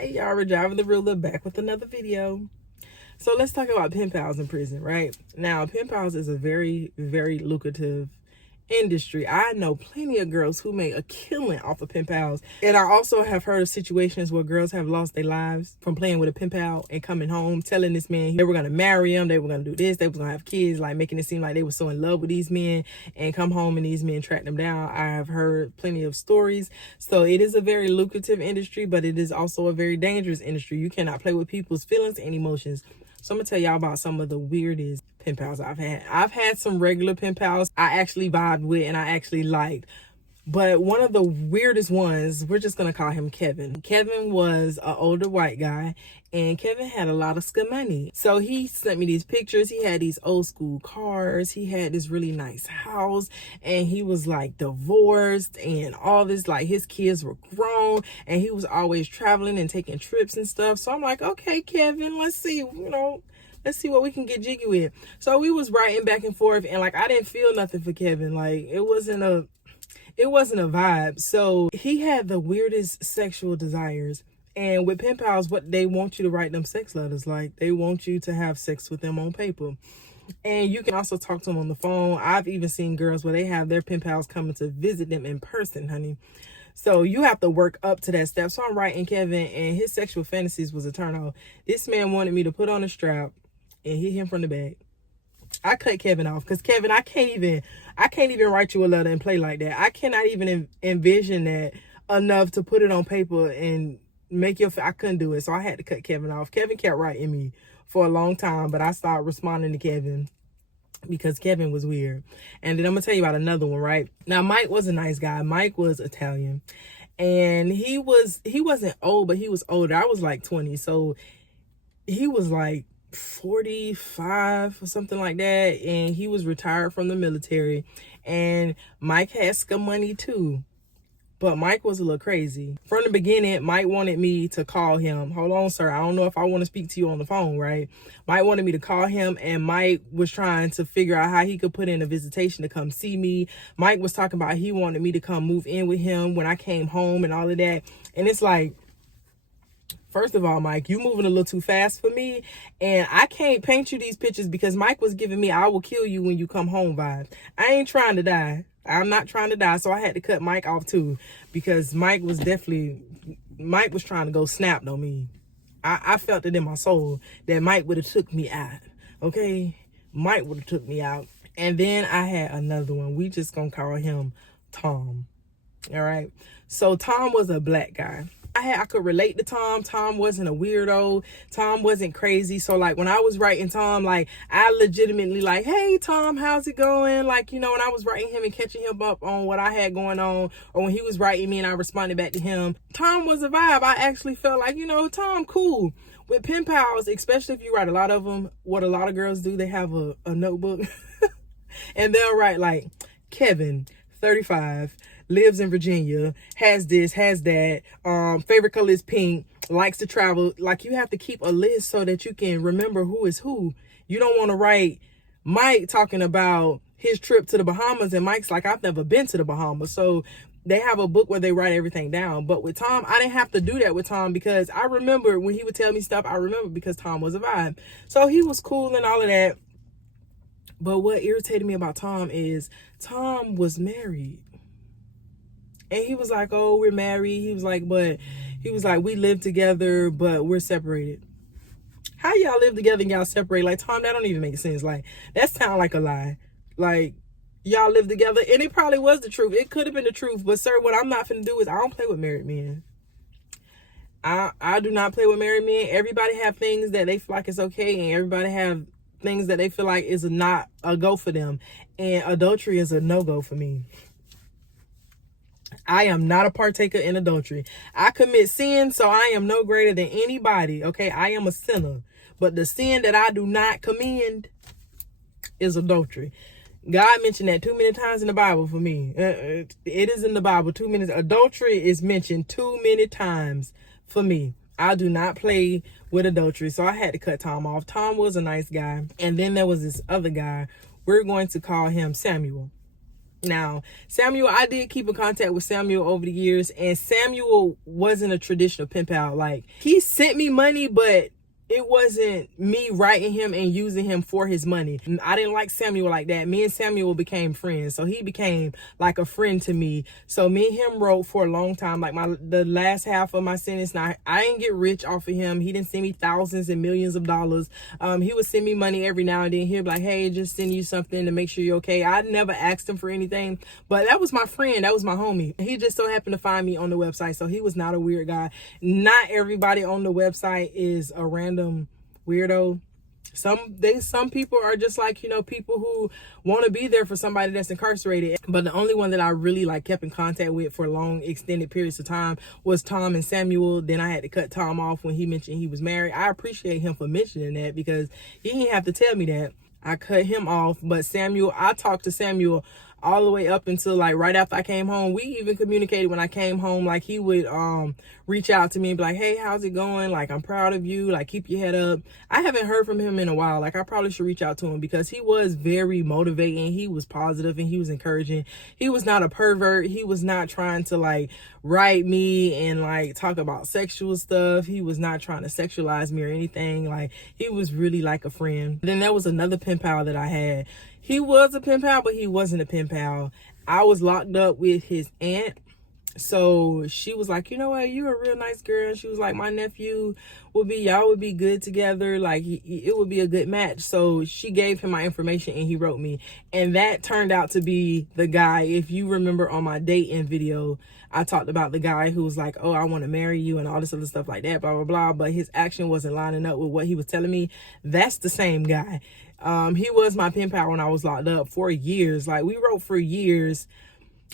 Hey y'all, we're driving the real back with another video. So let's talk about pen pals in prison, right? Now, pen pals is a very, very lucrative industry. I know plenty of girls who make a killing off of pen pals. And I also have heard of situations where girls have lost their lives from playing with a pen pal and coming home telling this man they were going to marry him, they were going to do this, they was going to have kids, like making it seem like they were so in love with these men, and come home and these men track them down. I have heard plenty of stories. So it is a very lucrative industry, but it is also a very dangerous industry. You cannot play with people's feelings and emotions. So I'm gonna tell y'all about some of the weirdest pen pals I've had. I've had some regular pen pals I actually vibed with and I actually liked. But one of the weirdest ones, we're just gonna call him Kevin. Kevin was an older white guy, and Kevin had a lot of money. So he sent me these pictures. He had these old school cars. He had this really nice house, and he was like divorced and all this, like his kids were grown, and he was always traveling and taking trips and stuff. So I'm like, okay, Kevin, let's see, let's see what we can get jiggy with. So we was writing back and forth, and like I didn't feel nothing for Kevin. Like it wasn't a vibe. So he had the weirdest sexual desires. And with pen pals, what they want you to write them sex letters. Like they want you to have sex with them on paper. And you can also talk to them on the phone. I've even seen girls where they have their pen pals coming to visit them in person, honey. So you have to work up to that step. So I'm writing Kevin, and his sexual fantasies was a turn off. This man wanted me to put on a strap and hit him from the back. I cut Kevin off because Kevin, I can't even write you a letter and play like that. I cannot even envision that enough to put it on paper and make I couldn't do it. So I had to cut Kevin off. Kevin kept writing me for a long time, but I started responding to Kevin because Kevin was weird. And then I'm gonna tell you about another one, right? Now, Mike was a nice guy. Mike was Italian, and he wasn't old, but he was older. I was like 20, so he was like 45 or something like that, and he was retired from the military. And Mike had scum money too, but Mike was a little crazy. From the beginning, Mike wanted me to call him. Hold on, sir, I don't know if I want to speak to you on the phone, right? Mike wanted me to call him, and Mike was trying to figure out how he could put in a visitation to come see me. Mike was talking about he wanted me to come move in with him when I came home and all of that. And it's like, first of all, Mike, you moving a little too fast for me, and I can't paint you these pictures because Mike was giving me I will kill you when you come home vibes. I ain't trying to die. I'm not trying to die, so I had to cut Mike off too because Mike was trying to go snapped on me. I felt it in my soul that Mike would have took me out, okay? Mike would have took me out. And then I had another one. We just gonna call him Tom, all right? So Tom was a black guy. I could relate to Tom. Tom wasn't a weirdo. Tom wasn't crazy. So like when I was writing Tom, like I legitimately like, hey Tom, how's it going? Like, when I was writing him and catching him up on what I had going on, or when he was writing me and I responded back to him, Tom was a vibe. I actually felt like, Tom cool. With pen pals, especially if you write a lot of them, what a lot of girls do, they have a notebook and they'll write like, Kevin, 35, lives in Virginia, has this, has that, favorite color is pink, likes to travel. Like, you have to keep a list so that you can remember who is who. You don't want to write Mike talking about his trip to the Bahamas, and Mike's like, I've never been to the Bahamas. So they have a book where they write everything down. But with Tom, I didn't have to do that with Tom because I remember when he would tell me stuff, I remember because Tom was a vibe. So he was cool and all of that. But what irritated me about Tom is Tom was married. And he was like, oh, we're married. He was like, we live together, but we're separated. How y'all live together and y'all separate? Like, Tom, that don't even make sense. Like, that sounds like a lie. Like, y'all live together. And it probably was the truth. It could have been the truth. But, sir, what I'm not finna do is I don't play with married men. I do not play with married men. Everybody have things that they feel like is okay. And everybody have things that they feel like is not a go for them. And adultery is a no-go for me. I am not a partaker in adultery. I commit sin, so I am no greater than anybody, okay? I am a sinner. But the sin that I do not commend is adultery. God mentioned that too many times in the Bible for me. It is in the Bible too many. Adultery is mentioned too many times for me. I do not play with adultery, so I had to cut Tom off. Tom was a nice guy. And then there was this other guy. We're going to call him Samuel. Now, Samuel, I did keep in contact with Samuel over the years, and Samuel wasn't a traditional pen pal. Like, he sent me money, but it wasn't me writing him and using him for his money. I didn't like Samuel like that. Me and Samuel became friends. So he became like a friend to me. So me and him wrote for a long time, like the last half of my sentence. Now, I didn't get rich off of him. He didn't send me thousands and millions of dollars. He would send me money every now and then. He'd be like, hey, just send you something to make sure you're okay. I never asked him for anything, but that was my friend. That was my homie. He just so happened to find me on the website. So he was not a weird guy. Not everybody on the website is a random weirdo. Some people are just like, you know, people who want to be there for somebody that's incarcerated. But the only one that I really like kept in contact with for long extended periods of time was Tom and Samuel. Then I had to cut Tom off when he mentioned he was married. I appreciate him for mentioning that because he didn't have to tell me that. I cut him off. But Samuel, I talked to Samuel all the way up until like right after I came home. We even communicated when I came home. Like, he would reach out to me and be like, hey, how's it going? Like, I'm proud of you. Like, keep your head up. I haven't heard from him in a while. Like, I probably should reach out to him because he was very motivating. He was positive and he was encouraging. He was not a pervert. He was not trying to like write me and like talk about sexual stuff. He was not trying to sexualize me or anything. Like, he was really like a friend. Then there was another pen pal that I had. He was a pen pal, but he wasn't a pen pal. I was locked up with his aunt. So she was like, you know what, you're a real nice girl. She was like, my nephew y'all would be good together. Like, it would be a good match. So she gave him my information and he wrote me. And that turned out to be the guy. If you remember on my dating video, I talked about the guy who was like, oh, I want to marry you and all this other stuff like that, blah, blah, blah. But his action wasn't lining up with what he was telling me. That's the same guy. He was my pen pal when I was locked up for years. Like, we wrote for years.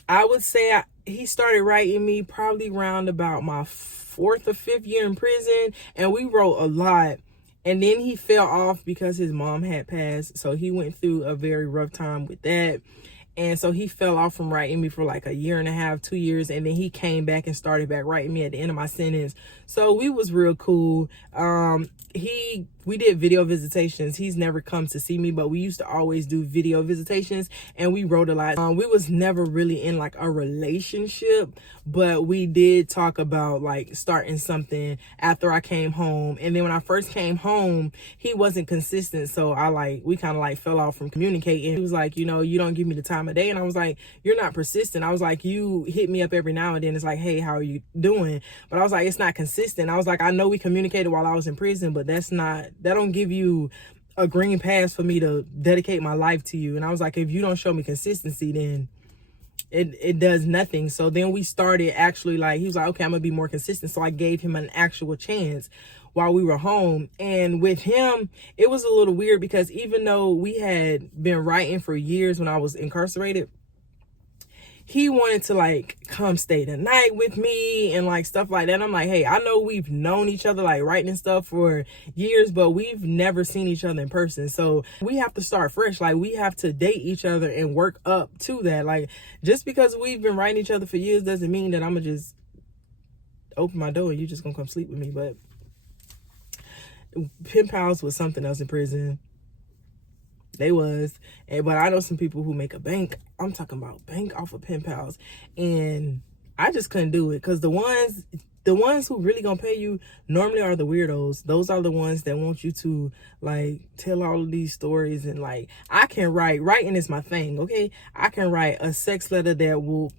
I would say he started writing me probably around about my 4th or 5th year in prison. And we wrote a lot. And then he fell off because his mom had passed. So he went through a very rough time with that. And so he fell off from writing me for like a year and a half, 2 years. And then he came back and started back writing me at the end of my sentence. So we was real cool. We did video visitations. He's never come to see me, but we used to always do video visitations and we wrote a lot. We was never really in like a relationship, but we did talk about like starting something after I came home. And then when I first came home, he wasn't consistent. So we kind of like fell off from communicating. He was like, you know, you don't give me the time of day. And I was like, you're not persistent. I was like, you hit me up every now and then. It's like, hey, how are you doing? But I was like, it's not consistent. I was like, I know we communicated while I was in prison, but that don't give you a green pass for me to dedicate my life to you. And I was like, if you don't show me consistency, then it does nothing. So then we started actually like, he was like, okay, I'm gonna be more consistent. So I gave him an actual chance while we were home. And with him, it was a little weird because even though we had been writing for years when I was incarcerated, he wanted to like come stay the night with me and like stuff like that. I'm like, hey, I know we've known each other like writing and stuff for years, but we've never seen each other in person. So we have to start fresh. Like, we have to date each other and work up to that. Like, just because we've been writing each other for years doesn't mean that I'm gonna just open my door and you just gonna come sleep with me. But pen pals was something else in prison. They was. But I know some people who make a bank. I'm talking about bank off of pen pals. And I just couldn't do it. Because the ones who really gonna pay you normally are the weirdos. Those are the ones that want you to like tell all of these stories. And like, I can writing is my thing, okay? I can write a sex letter that will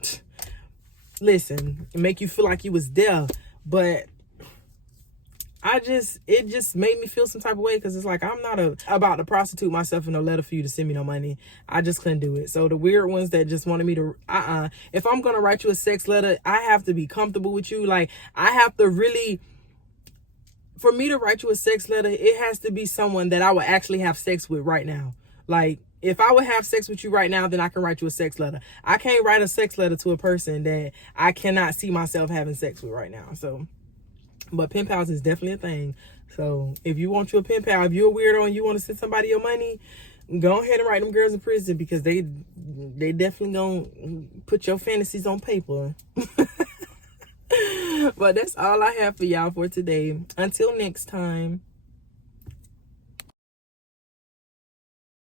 make you feel like you was there. But it just made me feel some type of way because it's like, I'm not about to prostitute myself in a letter for you to send me no money. I just couldn't do it. So the weird ones that just wanted me to, if I'm going to write you a sex letter, I have to be comfortable with you. Like, I have to really, for me to write you a sex letter, it has to be someone that I would actually have sex with right now. Like, if I would have sex with you right now, then I can write you a sex letter. I can't write a sex letter to a person that I cannot see myself having sex with right now. So, but pen pals is definitely a thing. So if you want you a pen pal, if you're a weirdo and you want to send somebody your money, go ahead and write them girls in prison because they definitely gonna put your fantasies on paper. But that's all I have for y'all for today. Until next time.